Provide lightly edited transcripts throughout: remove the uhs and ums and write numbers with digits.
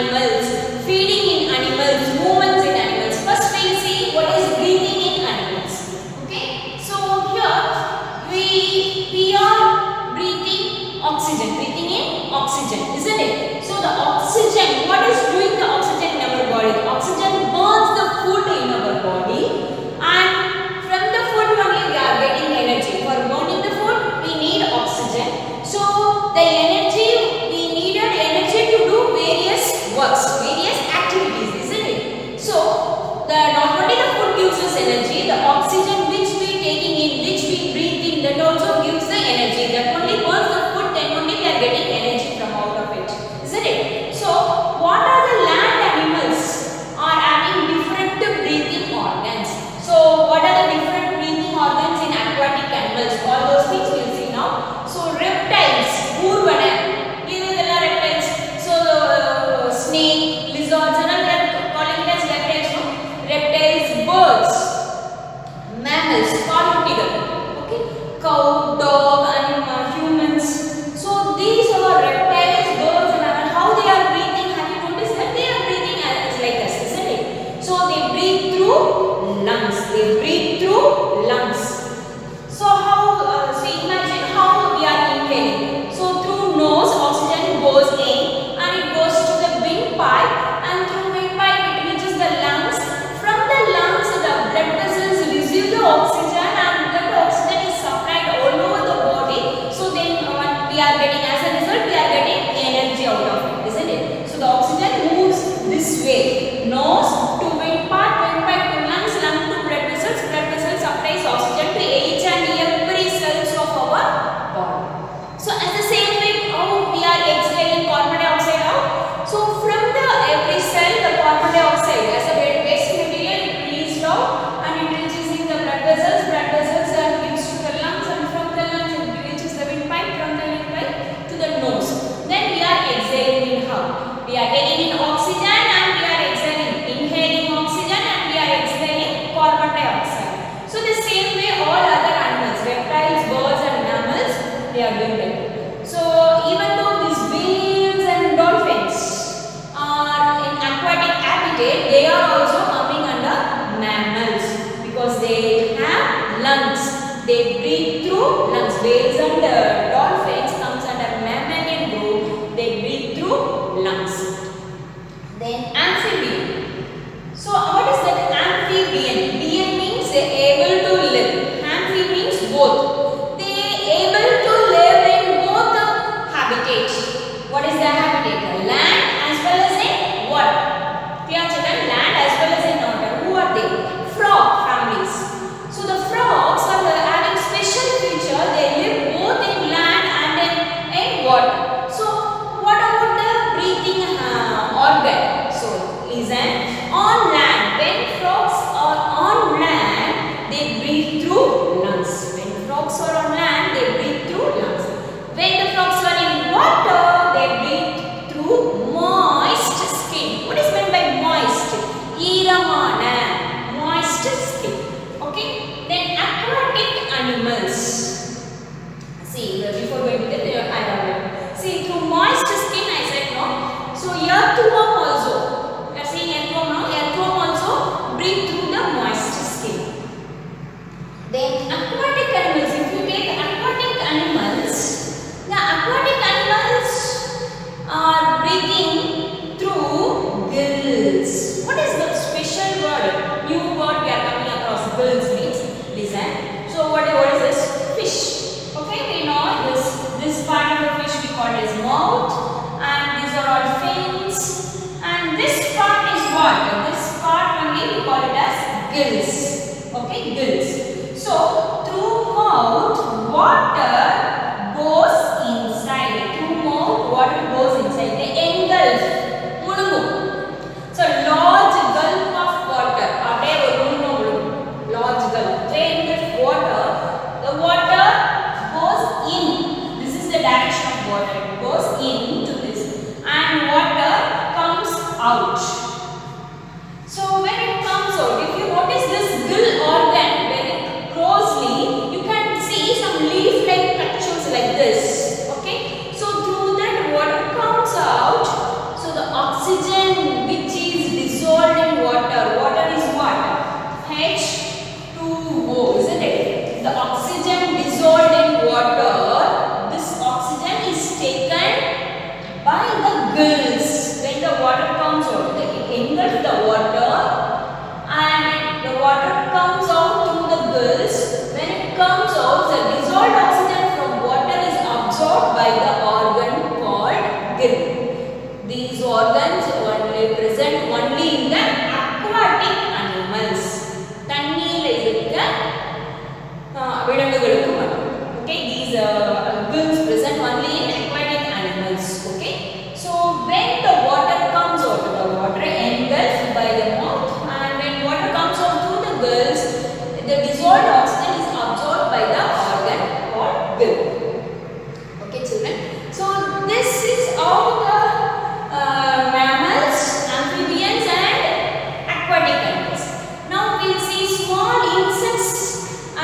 animals, feeding in animals, movements in animals. First we'll see what is breathing in animals. Okay, so here we are breathing oxygen, breathing in oxygen, isn't it? So the oxygen, what is doing the oxygen in our body? The oxygen burns the food in our body, and from the food only we are getting energy. For burning the food we need oxygen. So the energy, we needed energy to do various works, various activities, isn't it? So not only the food gives us energy, the oxygen which we taking in, which we breathe in, that also gives the energy. That only burns the food, then only we are getting energy from out of it, isn't it? So what are the land animals are having different breathing organs? So what are the different breathing organs in aquatic animals? All those things we will see now. So reptiles, Urvana, these are the reptiles. So snake, lizards, and all they are calling it as reptiles. No? Reptiles, birds, mammals, quadrupedal. Okay, cow, dog, animal, humans. So these are reptiles, birds, and animals. How they are breathing? Have you noticed that they are breathing as like us, isn't it? So they breathe through lungs. They breathe through lungs. So how? So imagine how we are inhaling. So through nose, oxygen goes in and it goes to the windpipe, and through windpipe it reaches the lungs. From the lungs, the blood vessels receive the oxygen, and that oxygen is supplied all over the body. So then what we are getting, as a result, we are getting energy out of it, isn't it? So the oxygen moves this way: nose to windpipe, windpipe to lungs, lung to blood vessels supplies oxygen to each and every cells of our body. So as the same way, how we are exhaling carbon dioxide out. So from the every cell, the carbon dioxide as a waste material it released out, and it reaches in the blood vessels. Blood vessels are gives to the lungs, and from the lungs it reaches the windpipe. From the windpipe to the nose. Then we are exhaling in how? We are taking in oxygen and we are exhaling, inhaling oxygen and we are exhaling carbon dioxide. So the same way all other animals, reptiles, birds and mammals, they are doing that. So even though these whales and dolphins are in aquatic habitat, they are also coming under mammals because they have lungs. They breathe through lungs. Whales and dolphins comes under mammalian group. They breathe through lungs. Then amphibian. So what is that amphibian? Bien means able to live. Amphi means both. They able to live in both the habitat. What is the habitat? Land as well as in water. Clear children? Land as well as in water. Who are they? Frog families. So the frogs are having special feature. They live both in land and in water. So what about the breathing organ? So listen, on land, when frogs are on land, they breathe through lungs. When frogs are on land, they breathe through lungs. When the frogs are in water, they breathe through moist skin. What is meant by moist? Iramana, moist skin. Okay. Then aquatic animals. See, before going to the iron. See, through moist skin, I said no. So earthworm also. You are seeing earthworm now. Earthworm also breathe through the moist skin. Then aquatic animals. If you take aquatic animals, the aquatic animals are breathing through gills. What is the special word? New word we are coming across. Gills means. Listen. So what is this? Fish. Okay, we know this part of the fish we call it as mouth, and these are all fins, and this part is what? This part only we call it as gills. Okay, gills. So through mouth water goes inside. Through mouth water goes inside. They engulf. Mulungu. So large gulp of water. Large gulp. They engulf water. The water goes in. This is the direction of water. It goes into this, and water comes out. So when it comes out, if you notice this gill organ very closely, you can see some leaf-like structures like this. Okay. So through that water comes out. So the oxygen organs only present only in the aquatic animals. தண்ணீர்ல இருக்க விலங்குகளுக்கு மட்டும். Okay, these gills present only in aquatic animals. Okay, so when the water comes out, the water engulfed by the mouth, and when water comes out through the gills, the dissolved oxygen is absorbed by the organ called gill. Okay, children. So this is all the mammals, amphibians, and aquatic animals. Now we will see small insects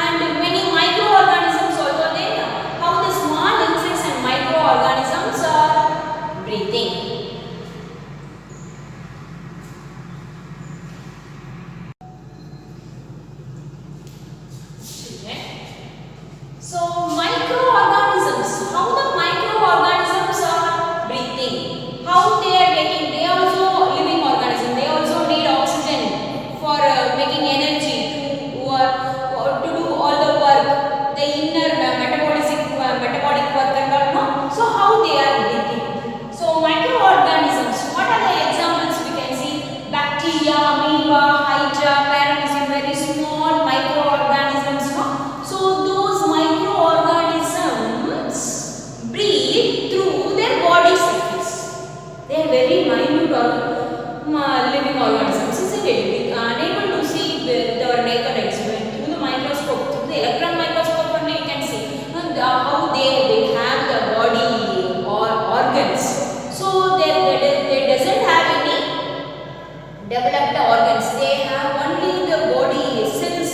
and many microorganisms also there. How the small insects and microorganisms are breathing. So microorganisms, how the microorganisms are breathing, how they are getting, they also living organism, they also need oxygen for making energy to do all the work, the inner metabolic work and all, no? So how they are breathing. So microorganisms, what are the examples we can see? Bacteria, amoeba, hydra, paramecium, very small microorganisms, no? So those microorganisms breathe through their body surface. They are very minute living organisms, isn't it? We are unable to see with our naked eye. Through the microscope, through the electron microscope only you can see how they have the body or organs. So they doesn't have any developed organs. They have only the body cells,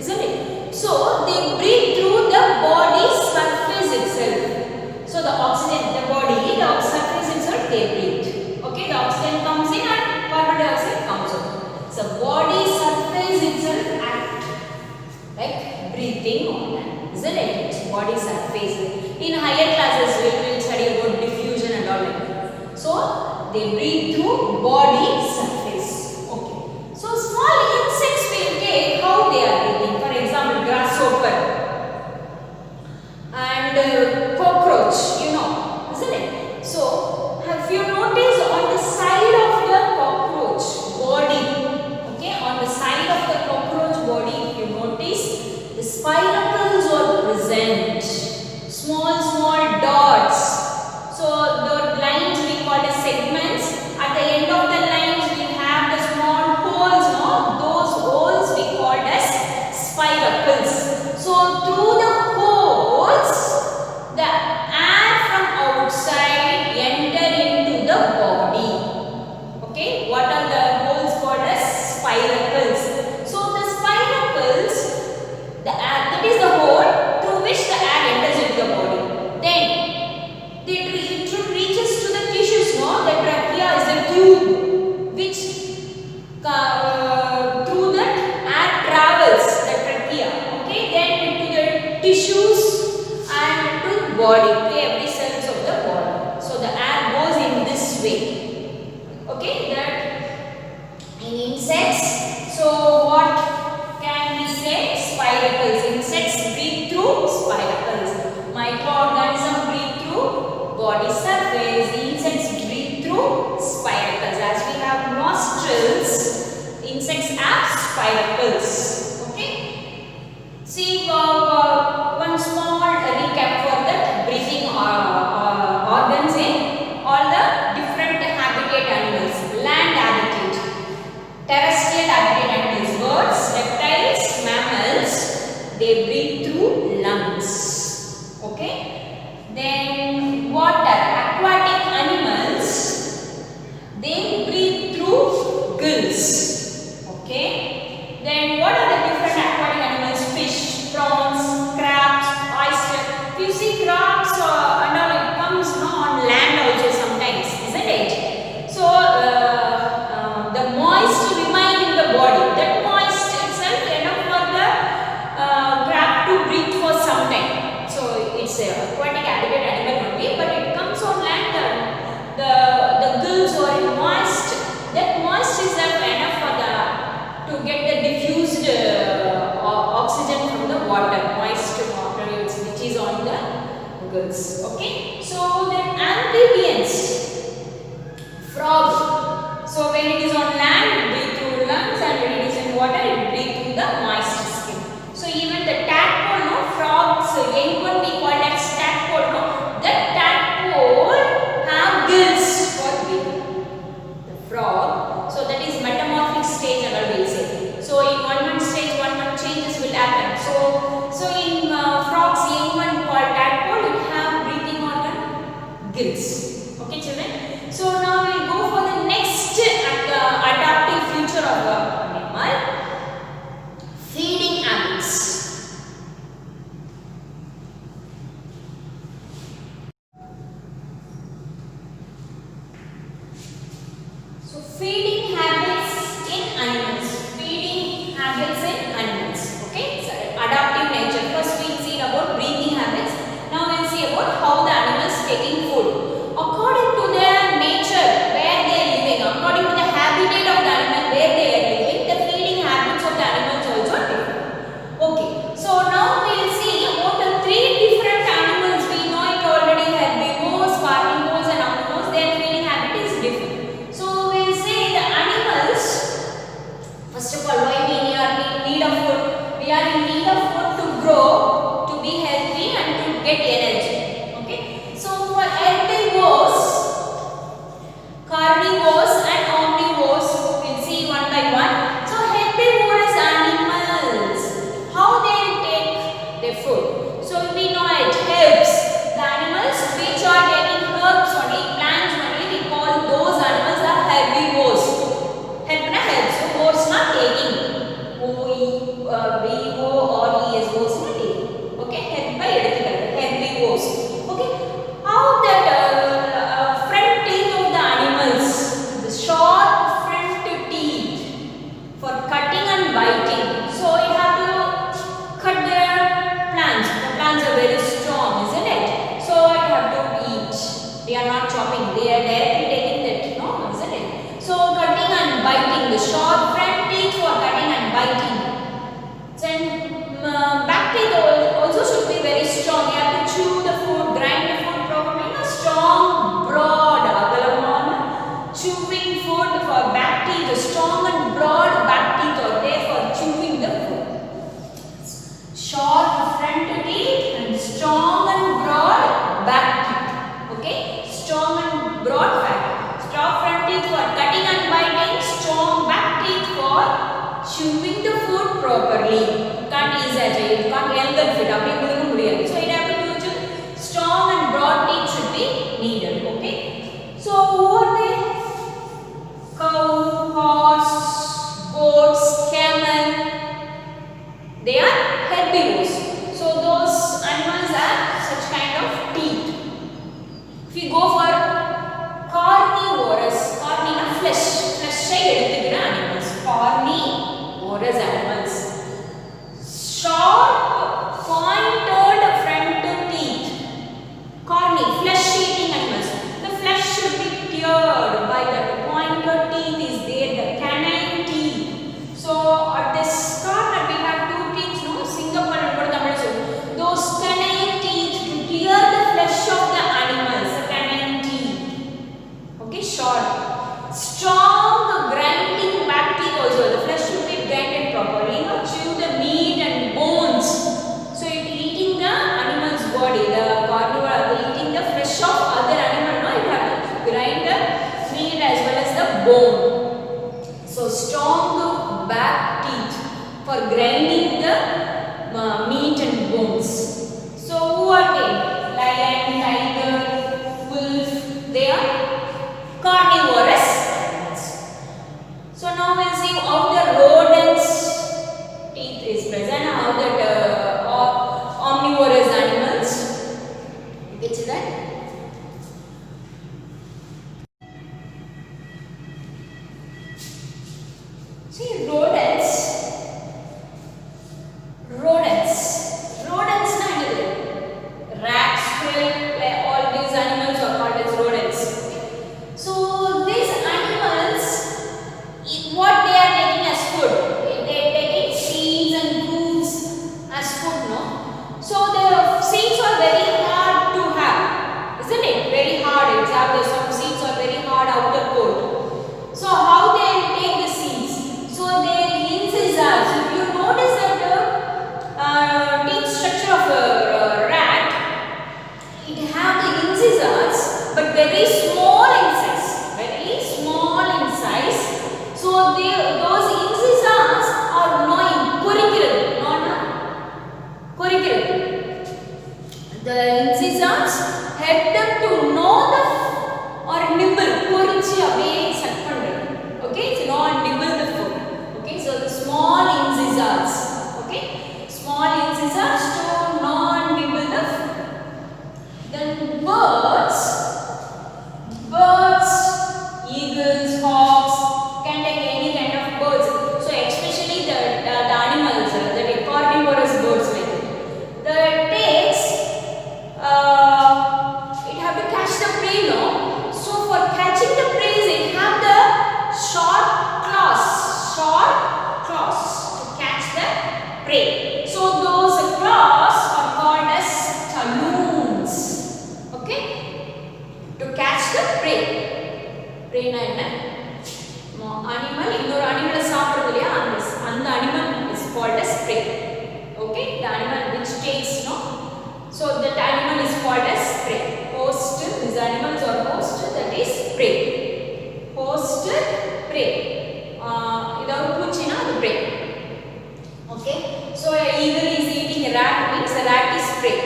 isn't it? So they breathe through the body surface itself. So the oxygen, the body, the surface itself, they breathe. Okay, the oxygen comes in and carbon dioxide comes out. So body surface itself act like breathing organ, isn't it? Body surface. In higher classes we will study about diffusion and all like that. So they breathe through body surface. Okay. So small insects will take how they are breathing. For example, grasshopper and cockroach, you know, isn't it? So have you noticed on the side of the cockroach body, okay, on the side of the cockroach body, if you notice, the spiracles are present, small dots. So the lines we call as segments. At the end of the lines we have the small holes, no? Those holes we call as spiracles. So through the holes, the air from outside enter into the body. Okay, what are the holes called as spiracles? So the spiracles, the air, that is the hole through which the air enters into the body. Then it reaches to the tissues, no? The trachea is the tube which through that air travels the trachea. Okay, then to the tissues and to body, to every cells of the body. So the air goes in this way. Okay, that in insects. So what can we say? Spiracles. Insects breathe through spiracles. Microorganisms breathe through body surface. Insects breathe through spiracles. As we have nostrils, insects have spiracles. Okay. See one small recap for that breathing organs in all the different habitat animals. Land habitat, terrestrial habitat animals, birds, reptiles, mammals, they breathe through lungs. Okay. Then water, aquatic animals, they breathe through gills. Okay. Then what are the different aquatic animals? Fish, prawns, crabs, oyster. If you see crabs and all, it comes on land also sometimes, isn't it? So the moist remain in the body. That moist itself enough for the crab to breathe So feeding habits in animals. Feeding habits in animals. Okay. So adaptive nature. First we see about breathing habits. Now we'll see about how the animals taking food. According to their nature, where they are living, according to the habitat of the animal where they are living, the feeding habits of the animals also differ. Okay. So now we will see about the three different animals. We know it already: herbivores, carnivores, and omnivores. Their feeding habit is different. So we will say the animals. First of all, why we are in need of food? We are in need of food to grow, to be healthy, and to get energy. Okay. So for herbivores, carnivores, and omnivores, we'll see one by one. So herbivorous animals, how they take their food. So we know it, herbs. The animals which are taking herbs only, plants only, we call those animals are herbivores. Herb na herb. So horse not taking. O-E-V-O-R-E-S, horse not taking. Okay, herb by herbivores. Okay, how that front teeth of the animals, the short front teeth for cutting and biting. So you have to cut their plants. The plants are very strong, isn't it? So you have to eat. They are not chopping. They are directly taking that, no, isn't it? So cutting and biting. The short front teeth for cutting and biting. Then back teeth also should be very strong. You have to chew the food, grind the food properly. Strong, broad, chewing food for back teeth. The strong and broad back teeth are there for chewing the food. Short front teeth and strong and broad back teeth. Okay, strong and broad back. Strong front teeth for cutting and biting. Strong back teeth for chewing the food properly. Can't exaggerate. You can't elder fit. So you have to do strong and broad teeth should be needed. Okay. So what they? Cow, horse, goats, camel. They are herbivores. So those animals have such kind of teeth. If you go for carnivorous, carnivore flesh animals. Carnivorous animals. Sharp, pointed front teeth. Carni, flesh-eating animals. The flesh should be teared by the pointed teeth is there, the canine teeth. So at this corner we have two teeth, no? Singapore and those canine teeth to tear the flesh of the animals, the canine teeth. Okay, short. Strong grinding back teeth also. The flesh should be grinded properly. Chew the meat and bones. So it eating the animal's body. The carnivore eating the flesh of other animal. No, it have to grind the meat as well as the bone. So strong back teeth for grinding the meat and bones. So who are they? Lion, tiger, wolf. They are carnivorous animals. So now we'll see how the rodents teeth is present, how that omnivorous animals. Which is that? See rodents. Rodents rats, squirrel, all these animals are called as rodents. So these animals, what they are taking as food? They are taking seeds and fruits as food, no? So the seeds are very hard to have, isn't it? Very hard. Some seeds are very hard outer coat. So how they take the seeds? So their incisors. If you notice that the teeth structure of a rat, it have the incisors, but very small in size. Very small in size. So those incisors are gnawing, kurikiral. The incisors help them to gnaw the or nibble, kurichi away suck pandrathu. Okay, so gnaw and nibble the food. Okay, so the small incisors. Okay, small incisors to gnaw and nibble the food. Then birds, eagles, hawks, preyனா என்ன? Animal இன்னொரு அனிமலை சாப்பிடுது இல்லையா, அந்த animal is called as prey. Okay, the animal which takes, no, so that animal is called as prey. Host, these animals are host, that is prey. Host, prey. இது ஒரு பூச்சினா அது prey. Okay, so an eagle is eating a rat, means a rat is prey.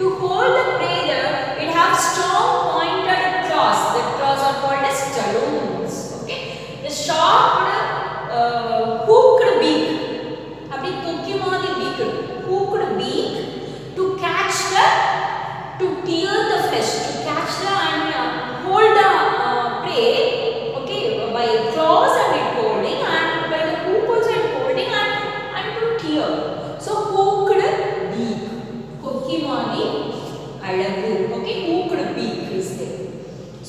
To hold the prey there, it has strong pointed claws. The claws are called as talons. Okay, the sharp hooked beak, அப்படி கொக்கி மாதிரி beak, hooked beak to catch the, to tear the flesh, to catch the and hold the prey. Okay, by claws and it holding, and by the hook also it holding and to tear. So hooked beak, கொக்கி மாதிரி அழகு. Okay, hooked beak is there.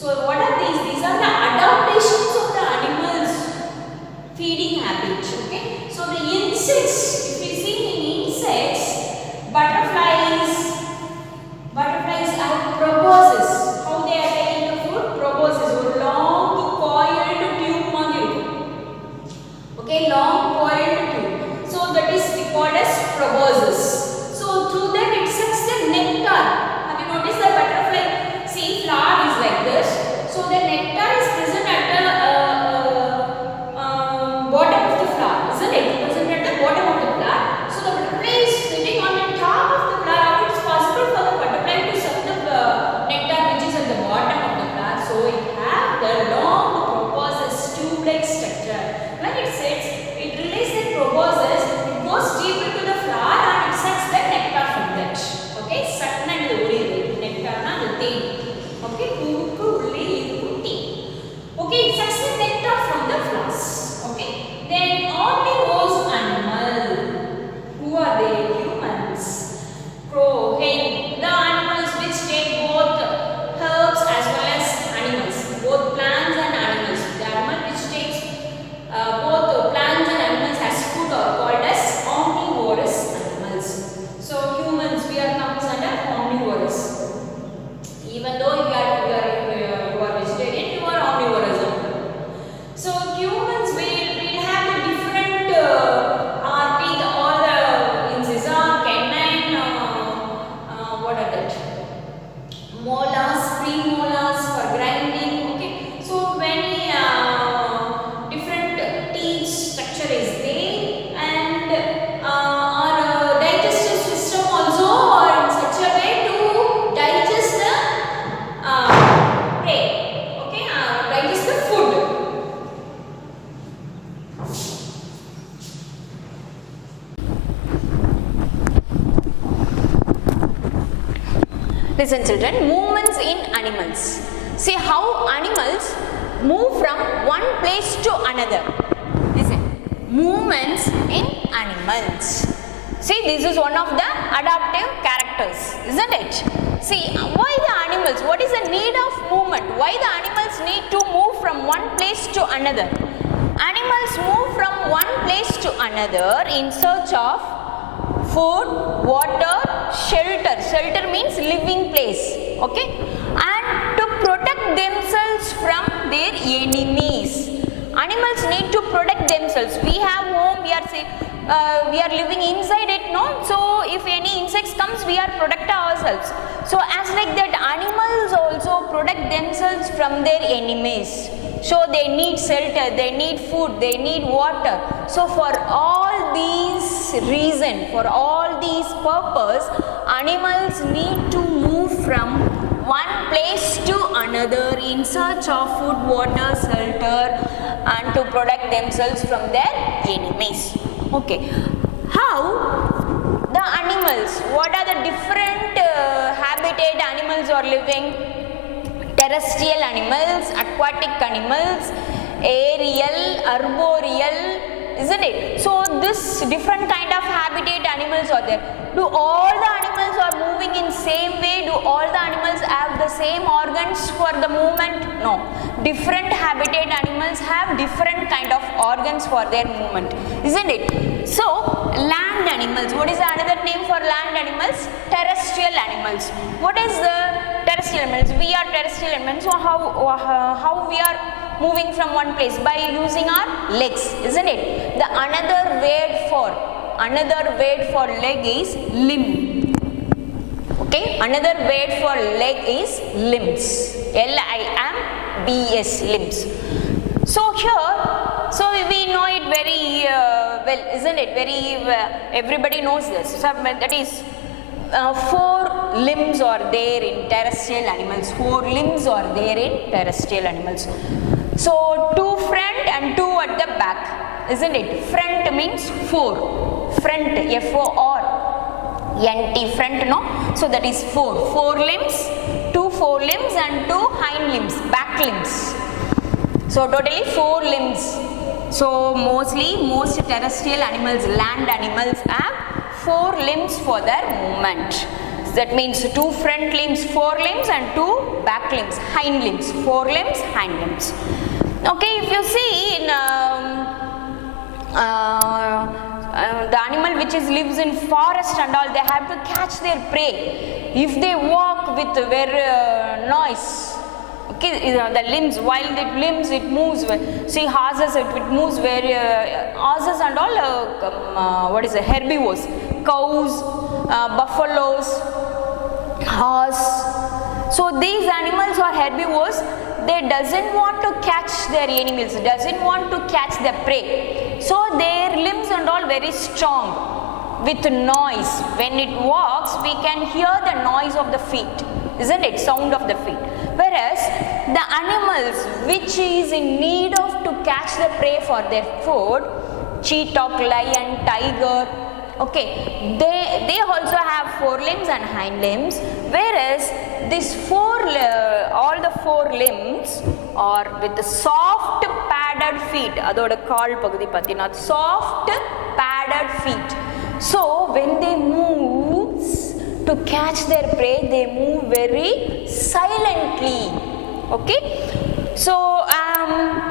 So what are these? These are the adaptations of the animals feeding habit. Okay, so the insects, if we see in insects, butterflies have proboscis. How they are taking the food? Proboscis, or long coiled tube மாதிரி இருக்கும். Okay, long coiled tube, so that is called as proboscis. So through that it sucks the nectar. Have you noticed the butterfly? See, flower is like this, so the nectar is present at the bottom of the flower, isn't it? Present at the bottom of the flower. So the butterfly is sitting on the top of the flower. How it is possible for the butterfly to suck the nectar which is at the bottom of the flower? So it have the long proboscis tube-like structure. When it sits, it releases the proboscis, it goes deep into the flower and it sucks the nectar from that. Okay, suck na இது ஒரே nectar na the thing. Okay, பூவுக்கு உள்ளே இருக்கும் tea. Okay, it sucks the nectar from the flowers. Okay, then omnivorous animal. Who are they? Humans. Crow, hen, the animals which take both herbs as well as animals, both plants and animals. The animal which takes both plants and animals as food are called as omnivorous animals. So humans, we are comes under omnivorous. Even though you are vegetarian, you are omnivorous. So humans will have a different teeth, all the incisor, canine, what are that? Molars, premolars for grinding. Okay, so many different teeth structure is there, and our digestive system also are in such a way to digest the prey. Okay, digest the food. Listen children, movements in animals. See how animals move from one place to another. Listen, movements in animals. See, this is one of the adaptive characters, isn't it? See, why the animals? What is the need of movement? Why the animals need to move from one place to another? Animals move from one place to another in search of food, water, shelter. Shelter means living place. Okay, and to protect themselves from their enemies. Animals need to protect themselves. We have home, we are living inside it, no? So if any insects comes, we are protect ourselves. So as like that, animals also protect themselves from their enemies. So they need shelter, they need food, they need water. So for all these reason, for all these purpose, animals need to move from one place to another in search of food, water, shelter, and to protect themselves from their enemies. Okay, how the animals, what are the different habitat animals are living? Terrestrial animals, aquatic animals, aerial, arboreal, isn't it? So this different kind of habitat animals are there. Do all the animals are moving in same way? Do all the animals have the same organs for the movement? No. Different habitat animals have different kind of organs for their movement, isn't it? So land animals, what is another name for land animals? Terrestrial animals. What is the terrestrial animals? We are terrestrial animals. So how we are moving from one place? By using our legs, isn't it? The another word for leg is limb. Okay, another word for leg is limbs. L-I-M-B-S, limbs. So here, so we know it very well, isn't it? Everybody knows this. So that is 4 limbs are there in terrestrial animals. 4 limbs are there in terrestrial animals. So 2 front and 2 at the back, isn't it? Front means 4. Front, F-O-R-N-T, front, no? So that is 4. 4 limbs, 2 forelimbs and 2 hind limbs, back limbs. So totally 4 limbs. So most terrestrial animals, land animals have 4 limbs for their movement. So that means 2 front limbs, 4 limbs and 2 back limbs, hind limbs, 4 limbs, hind limbs. Okay, if you see in the animal which lives in forest and all, they have to catch their prey. If they walk with very noise, okay, the limbs, while it moves. See horses, it moves very horses and all. Herbivores, cows, buffaloes, horse. So these animals are herbivores. They doesn't want to catch their enemies, doesn't want to catch the prey. So their limbs and all very strong with noise. When it walks, we can hear the noise of the feet, isn't it? Sound of the feet. Whereas the animals which is in need of to catch the prey for their food, cheetah, lion, tiger, okay, they also have 4 limbs and hind limbs, whereas this all the 4 limbs are with the soft padded feet. Adoda kaal pagudi pathina, soft padded feet. So when they move to catch their prey, they move very silently. Okay, so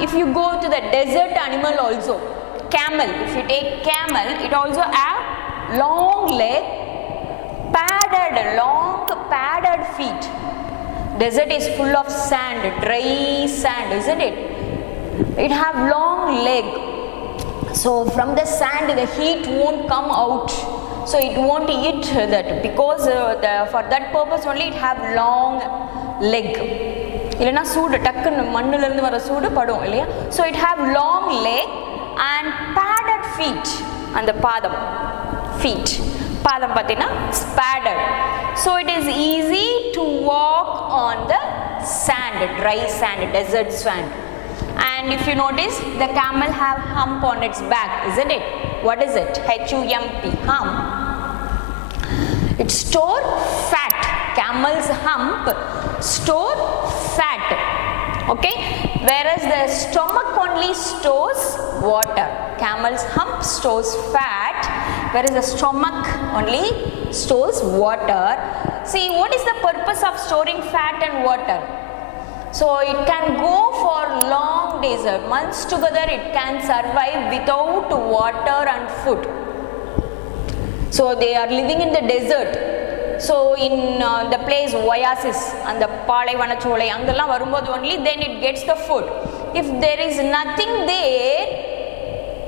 if you go to the desert animal also, camel, if you take camel, it also have long leg, long padded feet. Desert is full of sand, dry sand, isn't it? It have long leg. So from the sand the heat won't come out. So it won't eat that, because for that purpose only it have long leg. Illana soodu takku mannula irundhu vara soodu padum illaya. So it have long leg and padded feet, and the padam feet, padam pathina padded. So it is easy to walk on the sand, dry sand, desert sand. And if you notice, the camel have hump on its back, isn't it? What is it? H-U-M-P, hump. It store fat. Camel's hump store fat. Okay, whereas the stomach only stores water. Camel's hump stores fat, whereas the stomach only stores water. See, what is the purpose of storing fat and water? So it can go for long days, months together. It can survive without water and food. So they are living in the desert. So in the place oasis and the Palaivana Cholai angalla varumbodhu only then it gets the food. If there is nothing there,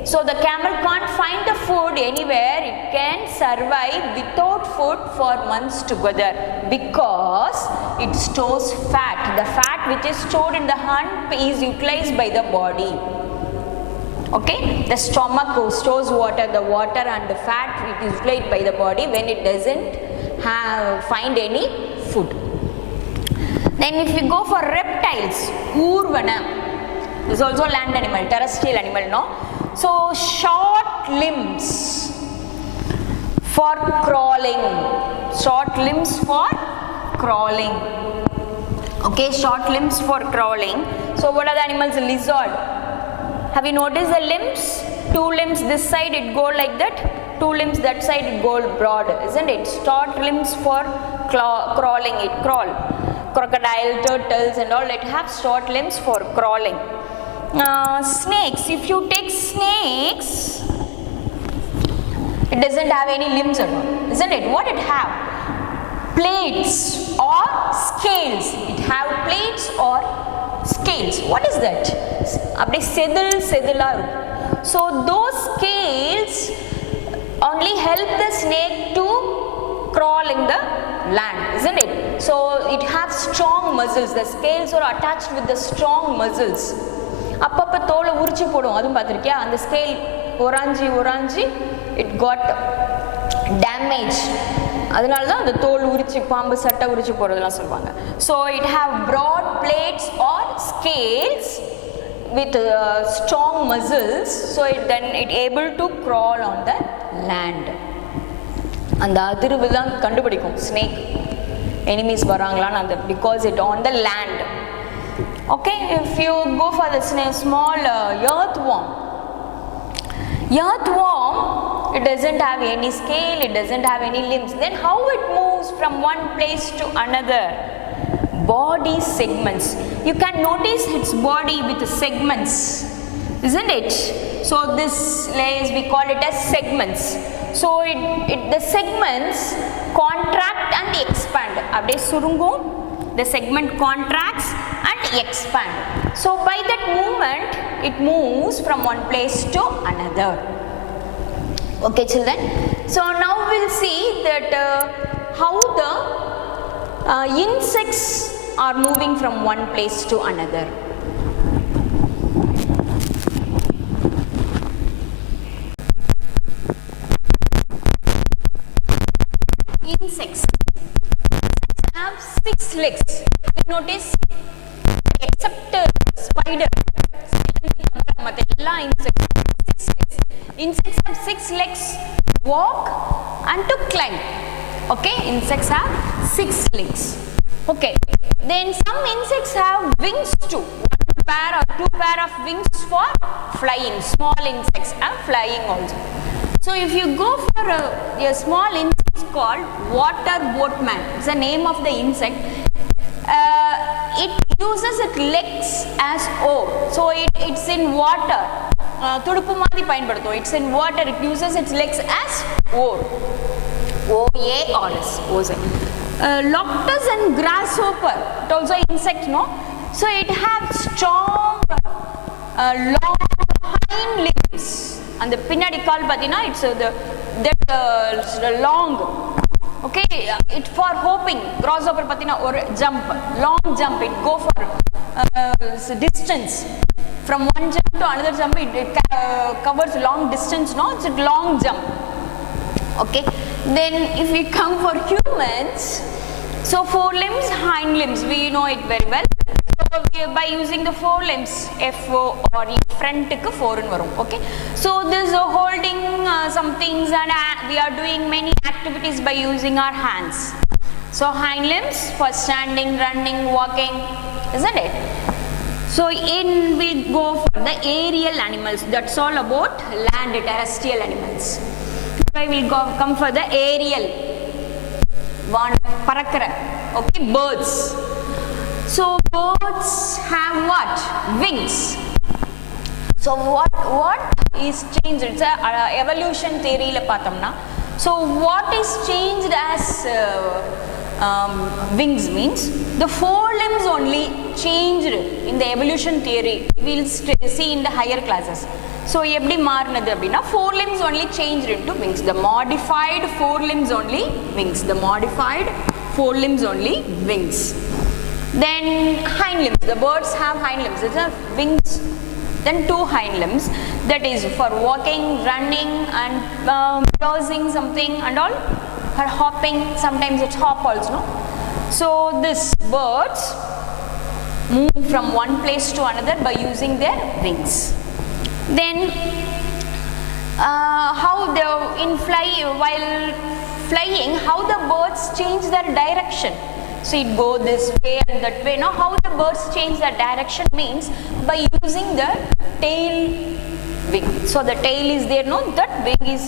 so the camel can't find the food anywhere, it can survive without food for months together, because it stores fat. The fat which is stored in the hump is utilized by the body. Okay, the stomach stores water, the water and the fat it is utilized by the body when it doesn't find any food. Then if we go for reptiles, Urvana is also land animal, terrestrial animal, no? So short limbs for crawling, short limbs for crawling. Okay, short limbs for crawling. So what are the animals? Lizard. Have you noticed the limbs? 2 limbs this side it go like that, 2 limbs that side it go broad, isn't it? Short limbs for crawling, it crawl. Crocodile, turtles and all, it have short limbs for crawling. Snakes, if you take snakes, it doesn't have any limbs at all, isn't it? What it have? Plates or scales. It have plates or scales. What is that? அப்படியே செதிலா இருக்கும். So those scales only help the snake to crawl in the land, isn't it? So it has strong muscles. The scales are attached with the strong muscles. அப்பப்ப தோலை உரிச்சு போடும், அதுவும் பார்த்துருக்கியா? அந்த scale ஒராஞ்சி it got damage. அதனால தான் அந்த தோல் உரிச்சு பாம்பு சட்டை உரிச்சு போடுறதுலாம் சொல்லுவாங்க. So it have broad plates or scales with strong muscles, so then it able to crawl on the land. அந்த அதிர்வு தான் கண்டுபிடிக்கும் snake enemies வராங்களான்னு, அந்த because it on the land. Okay, if you go for the small earthworm, it doesn't have any scale, it doesn't have any limbs. Then how it moves from one place to another? Body segments. You can notice its body with segments, isn't it? So this layers we call it as segments. So the segments contract and expand. அப்படியே சுருங்கும், the segment contracts and expand. So by that movement it moves from one place to another. Okay children, so now we'll see that how the insects are moving from one place to another. Insects have 6 legs. You notice, except spider, insects have 6 legs, walk and to climb. Okay, insects have 6 legs. Okay, then some insects have wings too, 1 pair or 2 pair of wings for flying. Small insects are flying also. So if you go for a small insect called water boatman, it's the name of the insect. It uses its legs as oar. So it's in water. துடுப்பு மாதிரி பயன்படுத்தும். It's in water. It uses its legs as oar. O-A-R-S. Locutus and grasshopper, it also insect, no? So it has strong long hind limbs. And the பின்னாடி கால் பார்த்தீங்கன்னா it's the long. Okay, it for hopping. Grasshopper பார்த்தீங்கன்னா ஒரு jump, long jump. It go for distance. From one jump to another jump, it covers long distance, no? It's a long jump. Okay, then if we come for humans, so 4 limbs, hind limbs, we know it very well. So by using the 4 limbs, F-O or front ku 4 in varum. Okay, so this is holding some things, and we are doing many activities by using our hands. So hind limbs for standing, running, walking, isn't it? So we go for the aerial animals. That's all about land terrestrial animals. I will come for the aerial one, parakara. Okay, birds. So birds have what? Wings. So what is changed? It's a evolution theory la paathomna. So what is changed as wings means the 4 limbs only changed in the evolution theory. We'll see in the higher classes. So எப்படி மாறினது அப்படின்னா 4 limbs only changed into wings. The modified 4 limbs only wings. The modified 4 limbs only wings. Then hind limbs. The birds have hind limbs. It's a wings. Then 2 hind limbs. That is for walking, running, and browsing something and all. Or hopping. Sometimes it's hop also. No? So these birds move from one place to another by using their wings. Then how they while flying, how the birds change their direction. So it go this way and that way. Now how the birds change their direction means by using the tail wing. So the tail is there, no? That wing is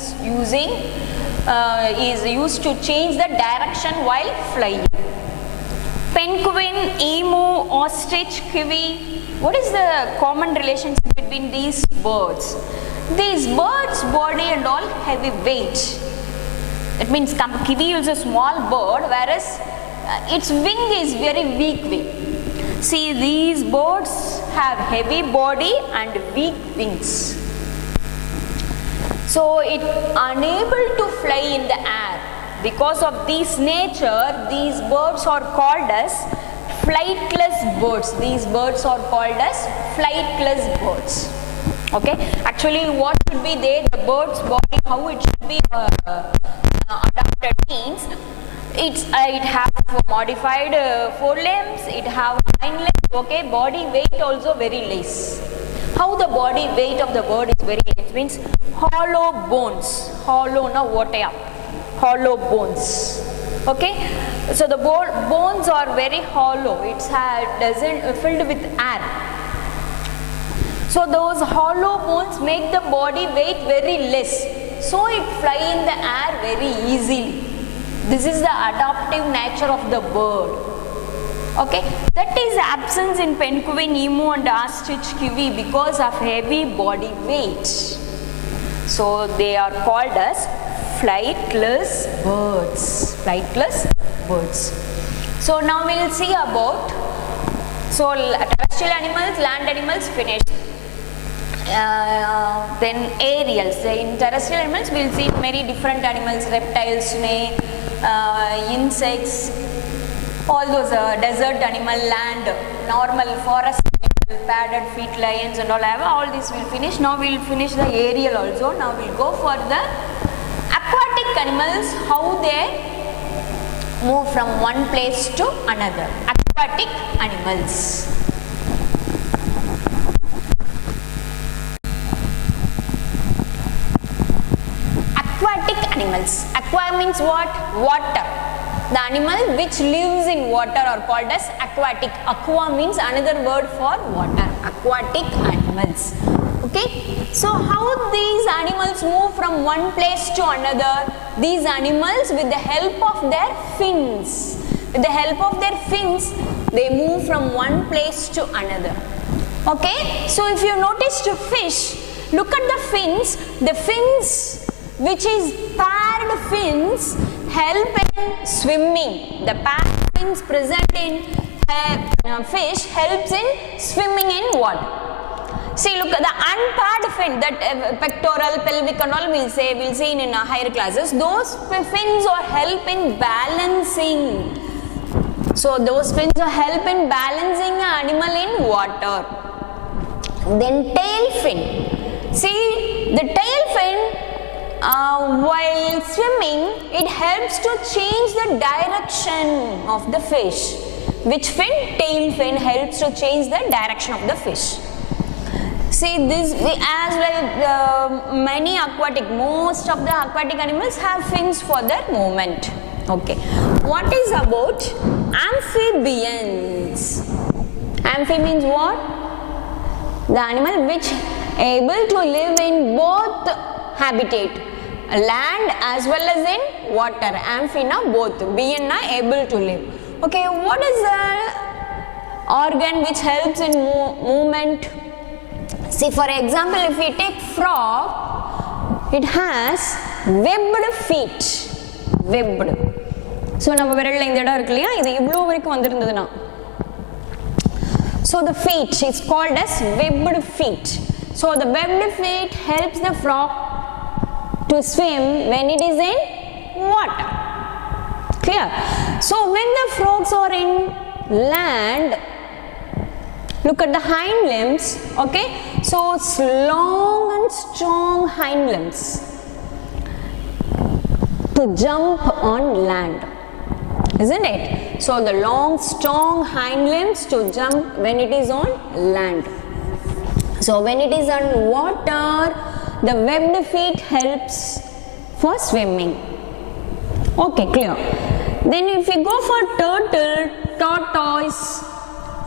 used to change the direction while flying. Penguin, emu, ostrich, kiwi. What is the common relationship between these birds? These birds' body and all heavy weight. That means kiwi is a small bird, whereas its wing is very weak wing. See, these birds have heavy body and weak wings. So it unable to fly in the air. Because of this nature, these birds are called as flightless birds. These birds are called as flightless birds. Okay, actually what should be there, the bird's body, how it should be adapted means, it have modified forelimbs, it have hind legs, okay, body weight also very less. How the body weight of the bird is very less means hollow bones, hollow na votaya, hollow bones, okay. So the bones are very hollow, it's doesn't filled with air. So those hollow bones make the body weight very less. So it fly in the air very easily. This is the adaptive nature of the bird. Okay, that is absence in penguin, emu and ostrich kiwi because of heavy body weight. So they are called as flightless birds. Flightless birds. So now we will see about terrestrial animals, land animals finished. Then aerials. In terrestrial animals we will see many different animals, reptiles, snake, insects, all those desert animal, land, normal forest animal, padded feet, lions and all these will finish. Now we will finish the aerial also. Now we will go for the aquatic animals, how they move from one place to another. Aquatic animals. Aquatic animals. Aqua means what? Water. The animal which lives in water are called as aquatic. Aqua means another word for water. Aquatic animals. Okay. So how these animals move from one place to another? These animals with the help of their fins. With the help of their fins, they move from one place to another. Okay. So if you notice to fish, look at the fins. The fins which is paired fins help in swimming. The paired fins present in fish helps in swimming in water. See, look at the unpaired fin, that pectoral, pelvic and all we'll see in higher classes. Those fins are help in balancing. So those fins are help in balancing an animal in water. Then tail fin. See, the tail fin while swimming, it helps to change the direction of the fish. Which fin? Tail fin helps to change the direction of the fish. See, this as well many aquatic, most of the aquatic animals have fins for their movement. Okay. What is about amphibians? Amphi means what? The animal which able to live in both habitat, land as well as in water. Amphina both. Bien na able to live. Okay, what is the organ which helps in movement? See, for example, if we take frog, it has webbed feet. Webbed. So நம்ம விரல்ல இந்த இடம் இருக்கு இல்லையா, இது இவ்வளவு வரைக்கும் வந்திருந்ததுனா. So the feet is called as webbed feet. So the webbed feet helps the frog to swim when it is in water. Clear? So when the frogs are in land, look at the hind limbs, okay? So long and strong hind limbs to jump on land, isn't it? So the long strong hind limbs to jump when it is on land. So when it is on water, the webbed feet helps for swimming. Okay, clear. Then if we go for turtle, tortoise,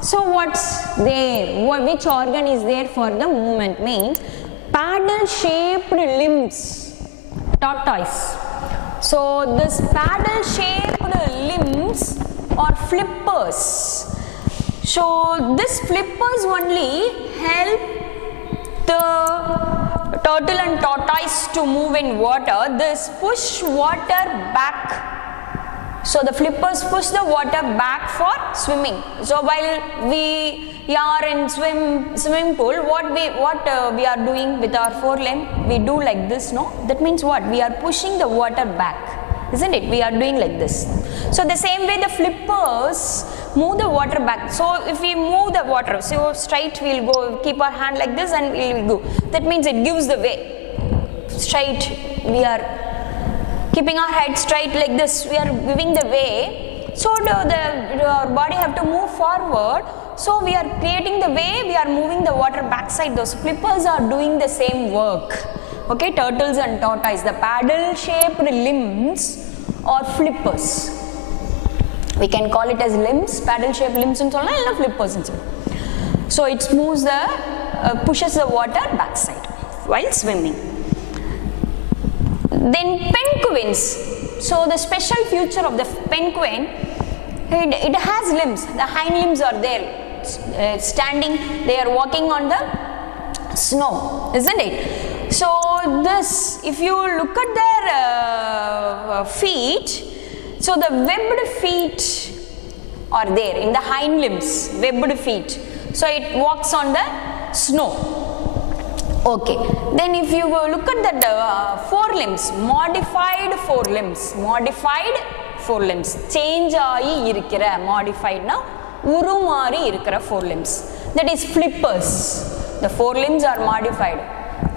so what's there? Which organ is there for the movement? Means paddle shaped limbs. Tortoise. So this paddle shaped limbs are flippers. So this flippers only help the turtle and tortoise to move in water. This push water back. So the flippers push the water back for swimming. So while we we are in swimming pool, what we are doing with our forelimb? We do like this, no? That means what? We are pushing the water back, isn't it? We are doing like this. So the same way the flippers move the water back. So if we move the water, so straight we'll go, keep our hand like this and we'll go. That means it gives the way. Straight, we are keeping our head straight like this, we are giving the way. So our body have to move forward. So we are creating the way, we are moving the water backside. Those flippers are doing the same work. Okay, turtles and tortoise, the paddle shaped limbs or flippers. We can call it as limbs, paddle shaped limbs and flippers. So it moves pushes the water backside while swimming. Then penguins. So the special feature of the penguin, it has limbs. The hind limbs are there, standing. They are walking on the snow, isn't it? So this, if you look at their feet, so the webbed feet are there in the hind limbs, webbed feet. So it walks on the snow. Okay, then if you look at the forelimbs, modified forelimbs, change ஆகி இருக்கிற, modified na உருமாறி இருக்கிற forelimbs, that is flippers. The forelimbs are modified.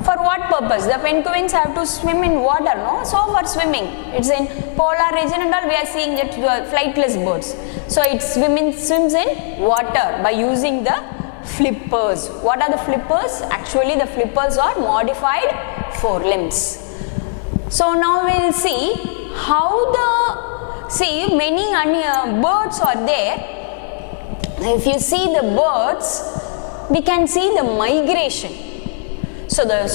For what purpose? The penguins have to swim in water, no? So for swimming, it's in polar region and all, we are seeing that flightless birds. So it swims in water by using the flippers. What are the flippers? Actually the flippers are modified forelimbs. So now we will see how many birds are there. If you see the birds, we can see the migration.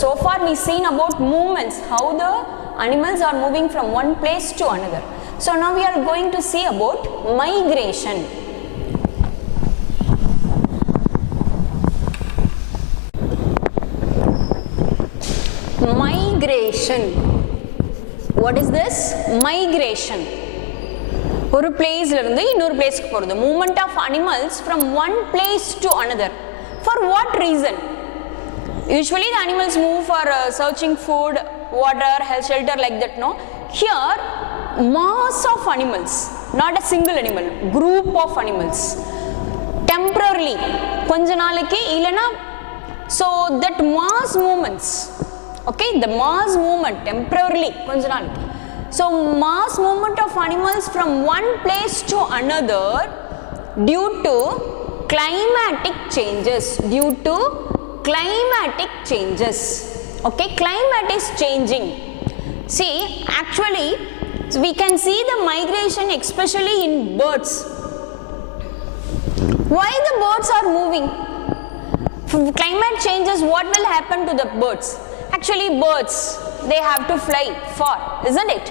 So far we seen about movements, how the animals are moving from one place to another. So now we are going to see about migration. Migration. What is this? Migration. ஒரு பிளேஸ்ல இருந்து இன்னொரு பிளேஸ்க்கு போறது. Movement of animals from one place to another. For what reason? Usually the animals move for searching food, water, health, shelter, like that, no? Here, mass of animals, not a single animal, group of animals. Temporarily, கொஞ்ச நாளைக்கு இல்லனா, so that mass movements, okay, the mass movement temporarily கொஞ்ச நாளைக்கு. So mass movement of animals from one place to another due to climatic changes, okay, climate is changing. See, actually we can see the migration especially in birds. Why the birds are moving? Climate changes, what will happen to the birds? Actually birds, they have to fly far, isn't it?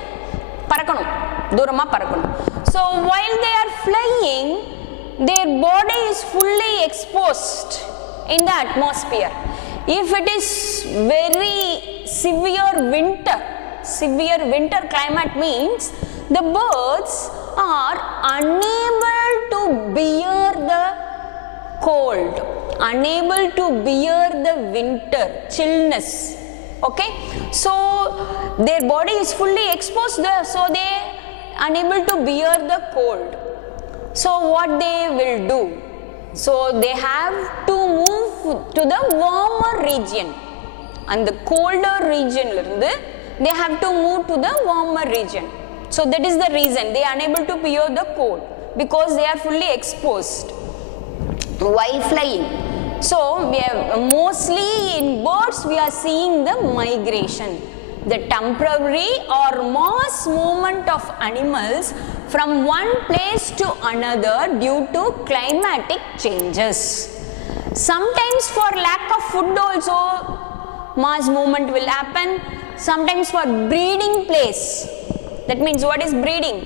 பறக்கணும், தூரமா பறக்கணும். So while they are flying, their body is fully exposed in the atmosphere. If it is very severe winter climate means the birds are unable to bear the cold, unable to bear the winter chillness. Okay, so their body is fully exposed there, so they unable to bear the cold. So what they will do? So they have to move to the warmer region, and the colder region they have to move to the warmer region. So that is the reason they are unable to bear the cold, because they are fully exposed while flying. So we have mostly in birds we are seeing the migration, the temporary or mass movement of animals from one place to another due to climatic changes. Sometimes for lack of food also mass movement will happen. Sometimes for breeding place. That means what is breeding?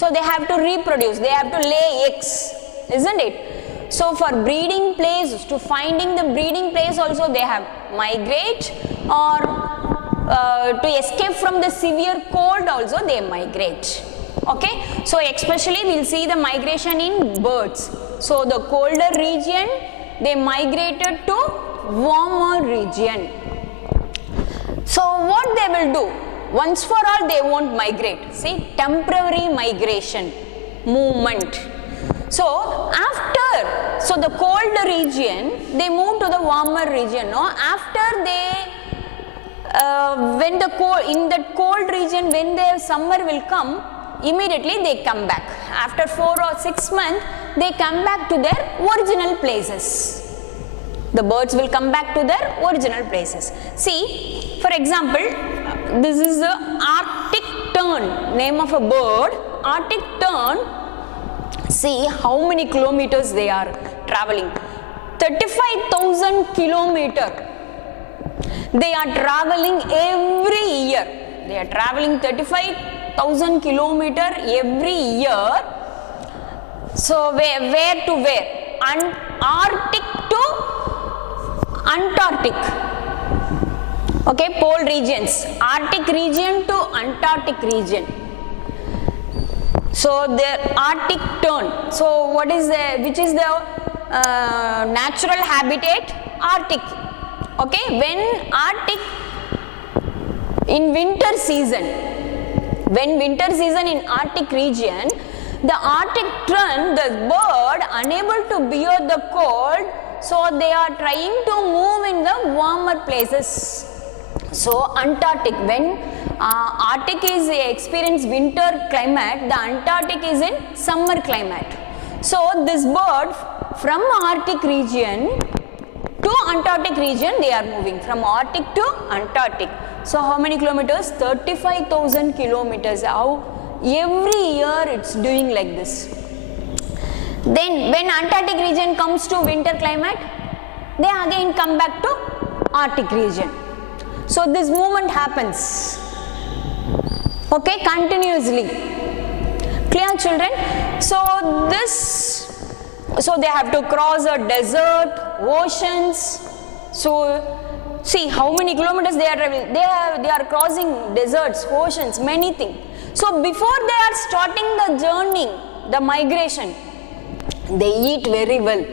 So they have to reproduce, they have to lay eggs, isn't it? So for breeding place, to finding the breeding place also they have migrate, or to escape from the severe cold also they migrate. Okay, so especially we'll see the migration in birds. So the colder region they migrated to warmer region. So what they will do? Once for all they won't migrate. See, temporary migration, movement. So after, the cold region, they move to the warmer region. No, after they, when the in that cold region, when the summer will come, immediately they come back. After 4 or 6 months, they come back to their original places. The birds will come back to their original places. See, for example, this is the Arctic tern, name of a bird. Arctic tern, see how many kilometers they are traveling. 35,000 kilometers. They are traveling every year. They are traveling 35,000 kilometers every year. So where to where? Arctic to Antarctic. Okay, pole regions. Arctic region to Antarctic region. So the Arctic tern. So which is the natural habitat? Arctic. Okay, when Arctic in winter season, in Arctic region, the Arctic tern, the bird unable to bear the cold, so they are trying to move in the warmer places. So Antarctic, when Arctic is experience winter climate, the Antarctic is in summer climate. So this bird from Arctic region to Antarctic region, they are moving from Arctic to Antarctic. So how many kilometers? 35,000 kilometers. How every year it's doing like this. Then when Antarctic region comes to winter climate, they again come back to Arctic region. So this movement happens, okay, continuously. Clear, children? So they have to cross a desert, oceans. So see how many kilometers they are traveling. They are crossing deserts, oceans, many things. So before they are starting the journey, the migration, they eat very well.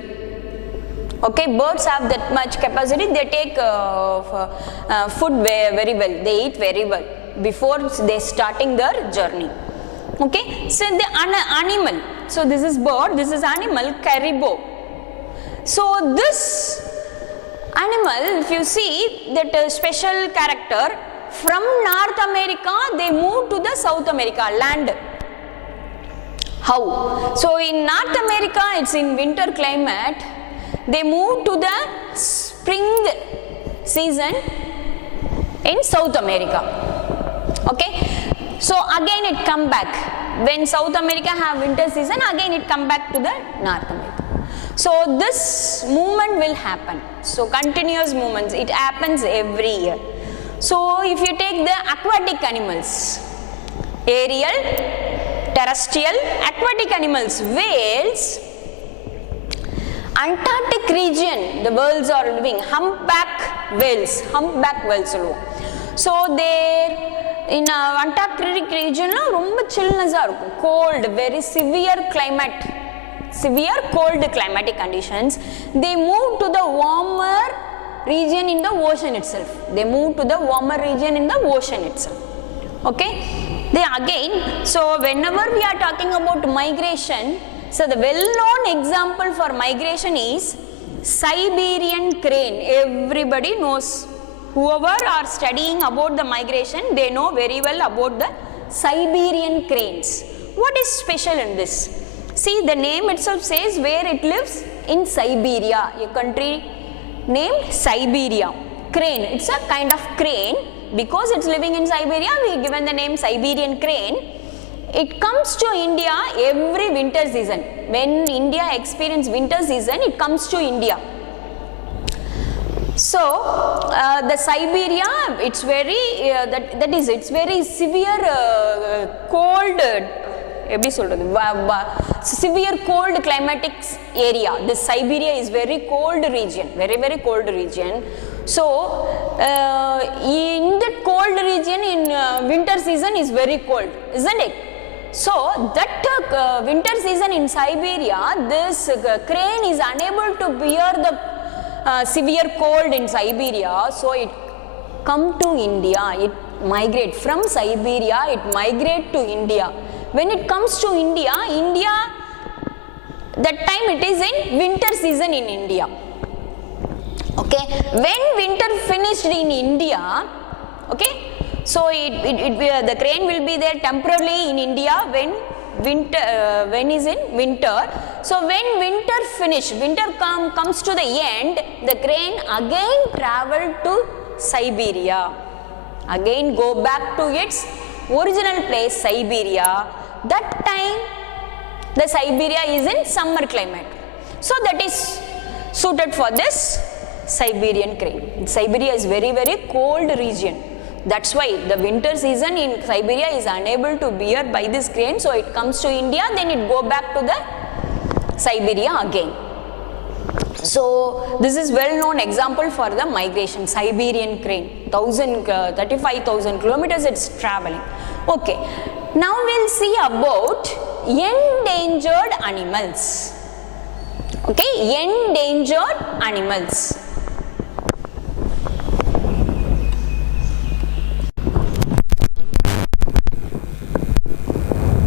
Okay, birds have that much capacity. They take food very well. They eat very well before they starting their journey. Okay, so the animal. So this is bird. This is animal, caribou. So this animal, if you see that special character, from North America they move to the South America land. How? So in North America it's in winter climate. They move to the spring season in South America. Okay. So again it come back. When South America have winter season, again it come back to the North America. So this movement will happen. So continuous movements, it happens every year. So if you take the aquatic animals, aerial, terrestrial, aquatic animals, whales, Antarctic region, the whales are living, humpback whales. So there in Antarctic region, romba chillness are cold, very severe cold climatic conditions. They move to the warmer region in the ocean itself. Okay. They again, so whenever we are talking about migration, so the well-known example for migration is Siberian crane. Everybody knows. Whoever are studying about the migration, they know very well about the Siberian cranes. What is special in this? See, the name itself says where it lives, in Siberia, a country named Siberia. Crane, it's a kind of crane. Because it's living in Siberia, we given the name Siberian crane. It comes to India every winter season. When India experience winter season, it comes to India. So the Siberia, it's very it's very severe cold. Severe cold climatic area. This Siberia is very cold region, very cold region. So in that cold region in winter season is very cold, isn't it? So that winter season in Siberia, this crane is unable to bear the severe cold in Siberia, so it come to India. It migrate from Siberia, it migrate to India. When it comes to India, that time it is in winter season in India. Okay, when winter finished in India, okay, so the crane will be there temporarily in India when is in winter. So when winter finish, winter comes to the end, the crane again travel to Siberia, again go back to its original place, Siberia. That time the Siberia is in summer climate, so that is suited for this Siberian crane. Siberia is very cold region. That's why the winter season in Siberia is unable to bear by this crane, so it comes to India, then it go back to the Siberia again. So this is well known example for the migration, Siberian crane, 35,000 kilometers it's traveling. Okay, now we'll see about endangered animals. Okay, endangered animals.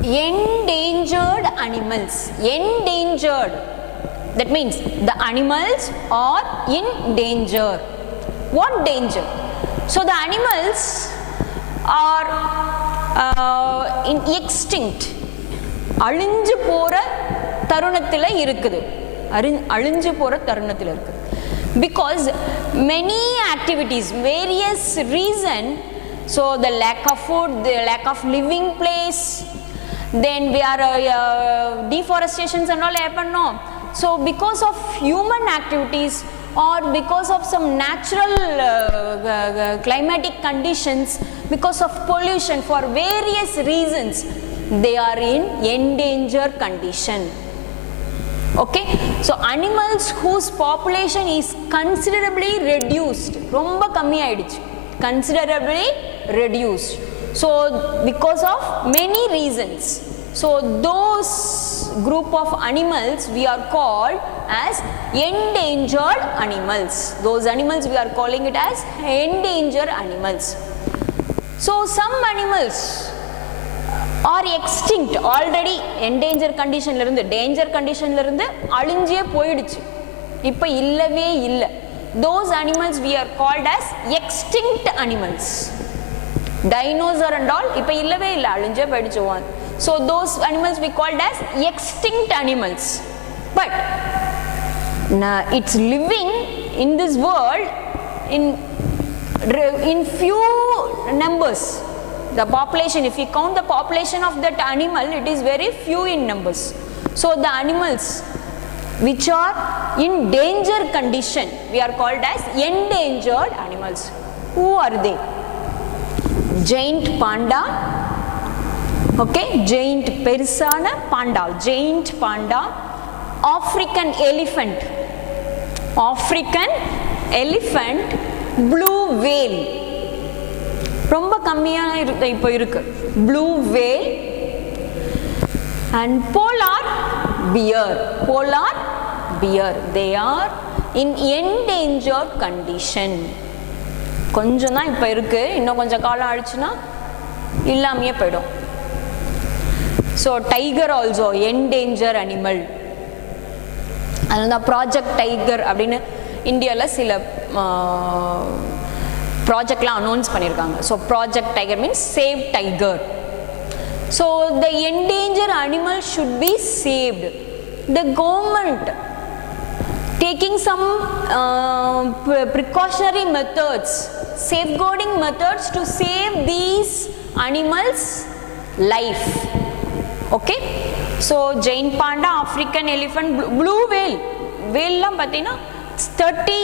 Endangered animals. Endangered, that means the animals are in danger. What danger? So the animals are in extinct, அழிஞ்சு போற தருணத்தில் இருக்குது, அழிஞ்சு போற தருணத்தில் இருக்குது. Because many activities, various reason, so the lack of food, the lack of living place, then we are deforestations and all happen, no. So because of human activities or because of some natural climatic conditions, because of pollution, for various reasons they are in endangered condition. Okay, so animals whose population is considerably reduced, romba kammi aidichu, considerably reduced, so because of many reasons, so those group of animals we are called as endangered animals. Those animals we are calling it as endangered animals. So some animals are extinct already, endangered condition la irundhu, danger condition la irundhu alinje poiduchu, ipo illave illa. Those animals we are called as extinct animals. Dinosaur and all ipo illave illa, alinje poiduchu. So those animals we called as extinct animals, but it's living in this world in few numbers. The population, if you count the population of that animal, it is very few in numbers. So the animals which are in danger condition we are called as endangered animals. Who are they? Giant panda, okay, giant பெருசான panda, giant panda, African elephant, blue whale, ரொம்ப கம்மியா இப்போ இருக்கு, blue whale, and polar bear, they are in endangered condition. கொஞ்சம் தான் இப்போ இருக்கு, இன்னும் கொஞ்சம் காலம் ஆயிடுச்சுன்னா இல்லாமையே போயிடும். So tiger also endangered animal. அதனால ப்ராஜெக்ட் டைகர் அப்படின்னு இந்தியாவில் சில ப்ராஜெக்ட்லாம் அனௌன்ஸ் பண்ணியிருக்காங்க. So project tiger means save tiger. So the endanger animal should be saved. The government taking some precautionary methods, safeguarding methods to save these animals life. Okay, so giant panda, African elephant, blue whale, whale லாம் பார்த்தீங்கன்னா 30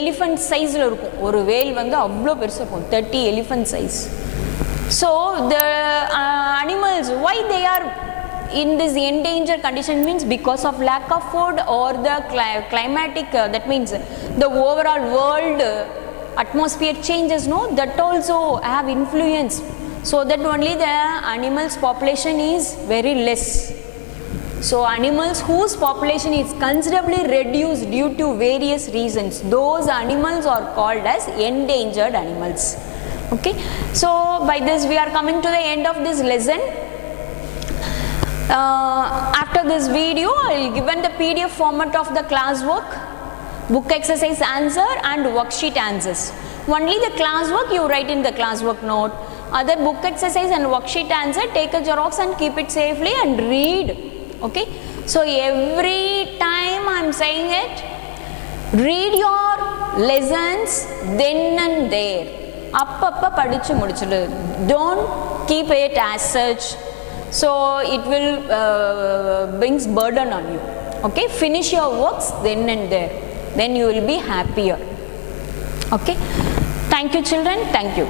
elephant sizeல இருக்கும். ஒரு whale வந்து அவ்வளோ பெருசா இருக்கும், 30 elephant size. So the animals, why they are in this endangered condition means because of lack of food or the climatic, that means the overall world atmosphere changes, no, that also have influence. so that only the animals population is very less. So animals whose population is considerably reduced due to various reasons, those animals are called as endangered animals. Okay, so by this we are coming to the end of this lesson. After this video, I will given the PDF format of the classwork, book exercise answer and worksheet answers. Only the classwork you write in the classwork note. Other book exercise and worksheet answer, take a xerox and keep it safely and read. Okay, so every time I am saying it, read your lessons then and there. Appa padichu mudichidu. Don't keep it as such, so it will brings burden on you. Okay, finish your works then and there, then you will be happier. Okay, thank you children, thank you.